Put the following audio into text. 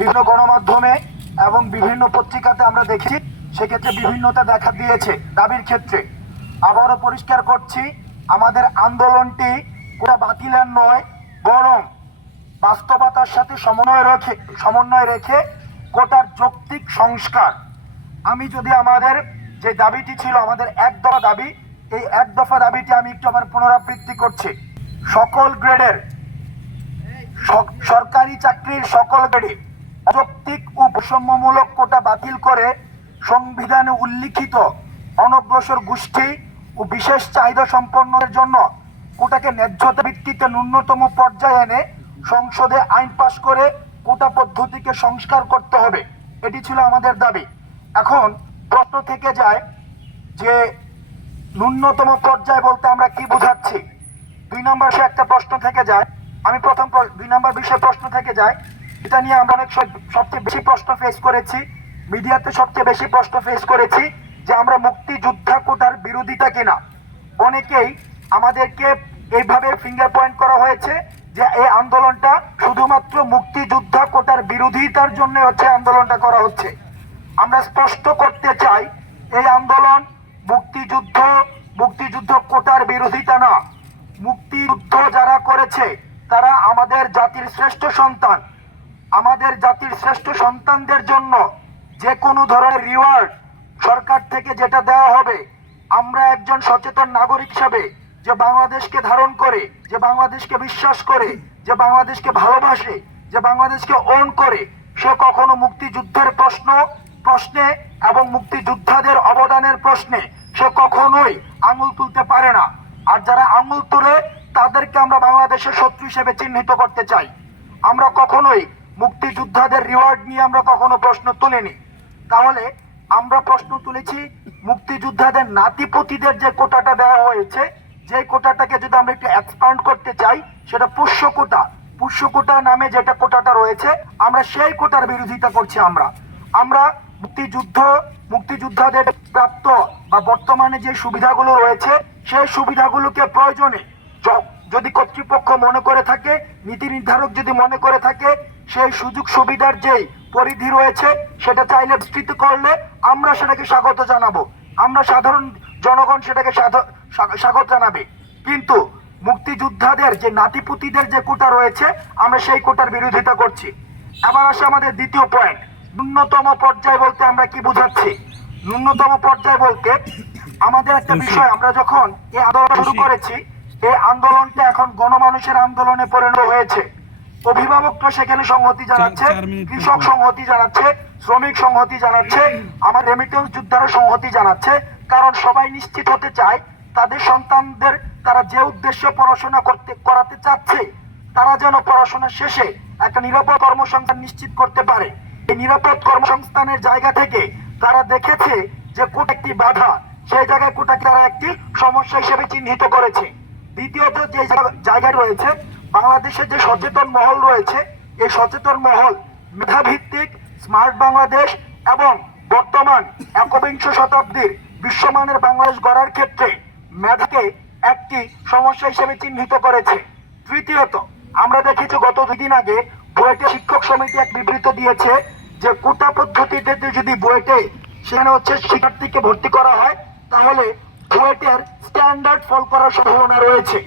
বিভিন্ন গণমাধ্যমে এবং বিভিন্ন পত্রিকাতে আমরা দেখি, সেক্ষেত্রে বিভিন্নতা দেখা দিয়েছে দাবির ক্ষেত্রে। আবারও পরিষ্কার করছি, আমাদের আন্দোলনটি পুরো বাতিলের নয়, বরং বাস্তবতার সাথে সমন্বয় রেখে সমন্বয় রেখে কোটার যৌক্তিক সংস্কার। আমি যদি আমাদের যে দাবিটি ছিল, আমাদের এক দফা দাবি, এই এক দফা দাবিটি আমি একটু আবার পুনরাবৃত্তি করছি। সকল গ্রেডের সরকারি চাকরির সকল গ্রেডে অযৌক্তিক ও বৈষম্যমূলক কোটা বাতিল করে সংবিধানে উল্লিখিত অনগ্রসর গোষ্ঠী ও বিশেষ চাহিদা সম্পন্নের জন্য কোটাকে ন্যায্যতা ভিত্তিতে ন্যূনতম পর্যায়ে এনে সংসদে আইন পাশ করে কোটা পদ্ধতিকে সংস্কার করতে হবে। এটি ছিল আমাদের দাবি। এখন প্রশ্ন থেকে যায় যে ন্যূনতম পর্যায় বলতে আমরা কি বোঝাচ্ছি? দুই নম্বর সে একটা প্রশ্ন থেকে যায়। আমি প্রথম প্র- দুই নম্বর বিষয়ে প্রশ্ন থেকে যায় এটা নিয়ে আমরা অনেক সবচেয়ে বেশি প্রশ্ন ফেস করেছি। মিডিয়াতে সবচেয়ে বেশি প্রশ্ন ফেস করেছি যে আমরা মুক্তিযোদ্ধা কোটার বিরোধিতা কিনা। অনেকেই আমাদেরকে এইভাবে ফিঙ্গার পয়েন্ট করা হয়েছে যে এই আন্দোলনটা শুধুমাত্র মুক্তিযোদ্ধা কোটার বিরোধিতার জন্য হচ্ছে আন্দোলনটা করা হচ্ছে। আমরা স্পষ্ট করতে চাই, এই আন্দোলন মুক্তিযুদ্ধ মুক্তিযুদ্ধ কোটার বিরোধিতা না। মুক্তিযুদ্ধ যারা করেছে, তারা আমাদের জাতির শ্রেষ্ঠ সন্তান। আমাদের জাতির শ্রেষ্ঠ সন্তানদের জন্য যে কোনো ধরনের রিওয়ার্ড সরকার থেকে যেটা দেওয়া হবে, আমরা একজন সচেতন নাগরিক হিসাবে যে বাংলাদেশকে ধারণ করে, যে বাংলাদেশকে বিশ্বাস করে, যে বাংলাদেশকে ভালোবাসে, যে বাংলাদেশকে ওন করে, সে কখনো মুক্তিযুদ্ধের প্রশ্ন, প্রশ্নে এবং মুক্তিযোদ্ধাদের অবদানের প্রশ্নে সে কখনোই আঙুল তুলতে পারে না। আর যারা আঙুল তুলে, তাদেরকে আমরা বাংলাদেশের শত্রু হিসেবে চিহ্নিত করতে চাই। আমরা কখনোই মুক্তিযোদ্ধাদের রিওয়ার্ড নিয়ে আমরা কখনো প্রশ্ন তুলিনি। তাহলে আমরা প্রশ্ন তুলেছি, মুক্তিযোদ্ধাদের নাতিপতিদের যে কোটাটা দেওয়া হয়েছে, যে কোটাটাকে যদি আমরা একটু এক্সপান্ড করতে চাই, সেটা পুষ্য কোটা। পুষ্য কোটা নামে যেটা কোটাটা রয়েছে, আমরা সেই কোটার বিরোধিতা করছি আমরা। আমরা মুক্তিযুদ্ধ, মুক্তিযোদ্ধাদের প্রাপ্ত বা বর্তমানে যে সুবিধাগুলো রয়েছে, সেই সুবিধাগুলোকে প্রয়োজনে যদি কর্তৃপক্ষ মনে করে থাকে, নীতি নির্ধারক যদি মনে করে থাকে সেই সুযোগ সুবিধার যেই পরিধি রয়েছে সেটা চাইলে বিস্তৃত করলে আমরা সেটাকে স্বাগত জানাব। আমরা সাধারণ জনগণ সেটাকে স্বাগত জানাবে। কিন্তু মুক্তিযোদ্ধাদের যে নাতিপুতিদের যে কোটা রয়েছে আমরা সেই কোটার বিরোধিতা করছি। এবার আসে আমাদের দ্বিতীয় পয়েন্ট ন্যূনতম পর্যায় বলতে আমরা কি বুঝাচ্ছি? ন্যূনতম পর্যায় বলতে আমাদের একটা বিষয় আমরা যখন এই আন্দোলন শুরু করেছি এই আন্দোলনটা এখন গণমানুষের আন্দোলনে পরিণত হয়েছে। অভিভাবকরা সেখানে সংহতি জানাচ্ছে কৃষক সংহতি জানাচ্ছে শ্রমিক সংহতি জানাচ্ছে আমার রেমিটেন্স যোদ্ধারা সংহতি জানাচ্ছে। কারণ সবাই নিশ্চিত হতে চায় তাদের সন্তানদের তারা যে উদ্দেশ্যে পড়াশোনা করতে করাতে চাচ্ছে তারা যেন পড়াশোনা শেষে একটা নিরাপদ কর্মসংস্থান নিশ্চিত করতে পারে। এই নিরাপদ কর্মসংস্থানের জায়গা থেকে তারা দেখেছে যে কোট একটি বাধা। সেই জায়গায় কোটাকে তারা একটি সমস্যা হিসেবে চিহ্নিত করেছে। দ্বিতীয়ত যে জায়গা- জায়গায় রয়েছে বাংলাদেশের যে সচেতন মহল রয়েছে, এই সচেতন মহল মেধাভিত্তিক, স্মার্ট বাংলাদেশ এবং বর্তমান একবিংশ শতাব্দীর বিশ্বমানের বাংলাদেশ গড়ার ক্ষেত্রে মেধাকে একটি সমস্যা হিসেবে চিহ্নিত করেছে। তৃতীয়ত, আমরা দেখেছি গত দুদিন আগে বুয়েটে শিক্ষক সমিতি এক বিবৃত দিয়েছে যে কোটা পদ্ধতিতে যদি বুয়েটে সেখানে হচ্ছে শিক্ষার্থীকে ভর্তি করা হয়, তাহলে বুয়েটের স্ট্যান্ডার্ড ফল করার সম্ভাবনা রয়েছে।